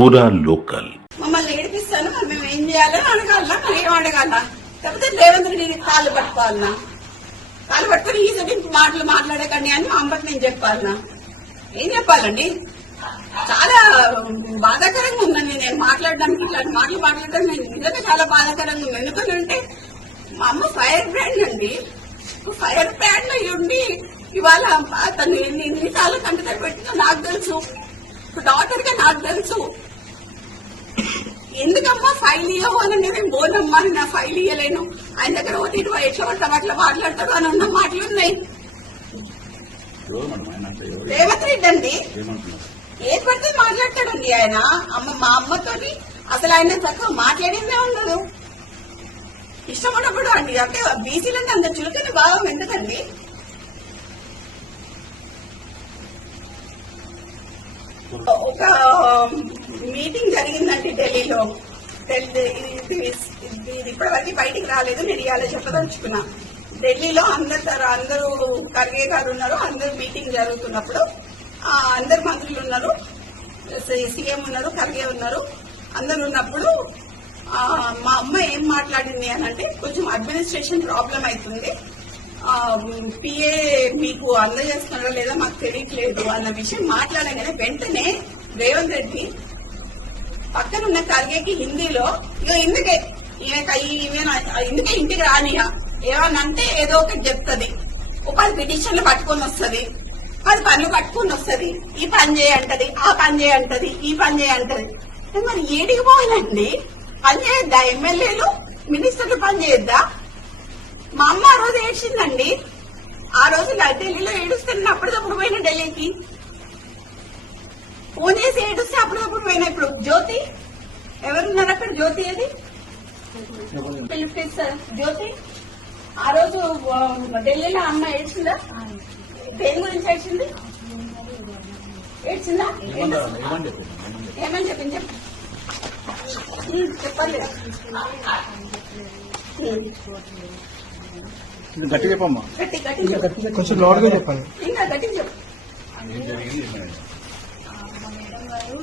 పూరా లోకల్. మమ్మల్ని ఏడిపిస్తాను, మరి మేము ఏం చేయాలని అడగాలనా, మరి ఏం అడగాలనా? లేకపోతే రేవంత్ రెడ్డి కాళ్ళు పట్టుకోవాలనా? కాళ్ళు పట్టుకుని ఈ మాటలు మాట్లాడకండి అని మా అమ్మకి నేను చెప్పాలనా? ఏం చెప్పాలండి? చాలా బాధాకరంగా ఉందండి నేను మాట్లాడడానికి, ఇట్లాంటి మాటలు మాట్లాడడం నేను నిజంగా చాలా బాధాకరంగా ఉంది. ఎందుకంటే మా అమ్మ ఫైర్ బ్రాండ్ అండి, ఫైర్ బ్రాండ్ అయ్యి ఉండి ఇవాళ తను ఎన్నిసార్లు కంటి పెట్టినా నాకు తెలుసు, డాక్టర్ గా నాకు తెలుసు. ఎందుకమ్మా ఫైల్ ఇవ్వవు అని నేను బోనమ్మా నా ఫైల్ ఇవ్వలేను, ఆయన దగ్గర పోతే ఇటు ఎట్లా పడతాం అట్లా మాట్లాడతాడు అని ఉన్న మాటలు ఉన్నాయి. రేవంత్ రెడ్డి అండి ఏది పడితే మాట్లాడతాడండి ఆయన. మా అమ్మతోని అసలు ఆయన చక్కగా మాట్లాడిందే ఉండదు. ఇష్టం ఉన్నప్పుడు అండి, అంటే బీసీలంటే అంత చులకని భావం ఎందుకండి? ఒక మీటింగ్ జరిగిందండి ఢిల్లీలో. ఇది ఇప్పటివరకు బయటికి రాలేదు, నేను ఇవాళ చెప్పదలుచుకున్నా. ఢిల్లీలో అందరూ ఖర్గే గారు ఉన్నారు, అందరూ మీటింగ్ జరుగుతున్నప్పుడు అందరు మంత్రులు ఉన్నారు, సీఎం ఉన్నారు, ఖర్గే ఉన్నారు, అందరు ఉన్నప్పుడు మా అమ్మ ఏం మాట్లాడింది అని అంటే, కొంచెం అడ్మినిస్ట్రేషన్ ప్రాబ్లం అవుతుంది, పిఏ మీకు అందజేస్తున్నారో లేదా మాకు తెలియట్లేదు అన్న విషయం మాట్లాడగానే వెంటనే రేవంత్ రెడ్డి పక్కన ఉన్న ఖర్గేకి హిందీలో ఇందుకే ఇంటికి రానియా ఏమనంటే ఏదో ఒకటి చెప్తుంది, ఒక 10 పిటిషన్లు పట్టుకొని వస్తుంది, 10 పనులు పట్టుకొని వస్తుంది, ఈ పని చేయంటది, ఆ పని చేయంటది, ఈ పని చేయంటది. మరి ఏడికి పోవాలండి? పని చేయొద్దా? ఎమ్మెల్యేలు మినిస్టర్లు పని చేయొద్దా? మా అమ్మ ఆ రోజు ఏడ్చిందండి. ఆ రోజు ఢిల్లీలో ఏడుస్తున్నా అప్పటికప్పుడు పోయిన ఢిల్లీకి ఫోన్ చేసి ఏడుస్తే అప్పటికప్పుడు పోయినా. ఇప్పుడు జ్యోతి ఎవరున్నారు అక్కడ? జ్యోతి అది పిలిపిస్తారు జ్యోతి. ఆ రోజు ఢిల్లీలో అమ్మ ఏడ్చిందా? దేని గురించి ఏడ్చింది? ఏడ్చిందా? ఏమని చెప్పింది చెప్పాలి. గట్టి చెప్పమ్మా, కొంచెం లోడ్గా చెప్పాలి. ఇంకా గట్టి చెప్పు. మేడం గారు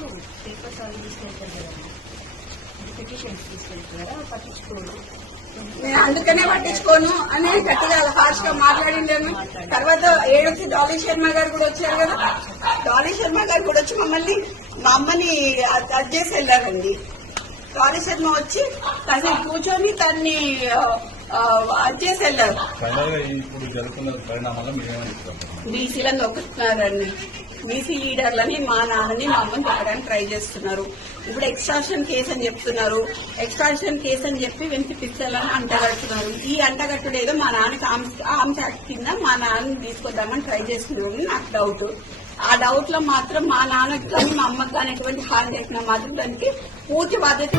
పేపర్ సాల్వ్ తీసుకెళ్తారు కదా, పిటిషన్స్ తీసుకెళ్తారు కదా, పట్టించుకోరు. నేను అందుకనే పట్టించుకోను అని గట్టిగా హార్ష్ గా మాట్లాడిందేమో. తర్వాత ఏడొచ్చి డాలీ శర్మ గారు కూడా వచ్చారు కదా, డాలీ శర్మ గారు కూడా వచ్చి మా అమ్మని అది చేసి వెళ్ళారండి. డాలీ శర్మ వచ్చి కాసేపు కూర్చొని తన్ని అది చేసి వెళ్ళారు. బీసీలను నొక్కుతున్నారండి, బీసీ లీడర్లని మా నాన్నని మా అమ్మని పెట్టడానికి ట్రై చేస్తున్నారు. ఇప్పుడు ఎక్స్ట్రాక్షన్ కేసు అని చెప్తున్నారు, ఎక్స్ట్రాక్షన్ కేసు అని చెప్పి వినిపిస్తాలని అంటగడుతున్నారు. ఈ అంటగట్టుడు ఏదో మా నాన్నకి ఆర్మ్స్ యాక్ట్ కింద మా నాన్నని తీసుకొద్దామని ట్రై చేస్తున్నారు. నాకు డౌట్, ఆ డౌట్ లో మాత్రం మా నాన్నకి కానీ మా అమ్మకి కానీ ఎటువంటి హాని చేసినా మాత్రం దానికి పూర్తి బాధ్యత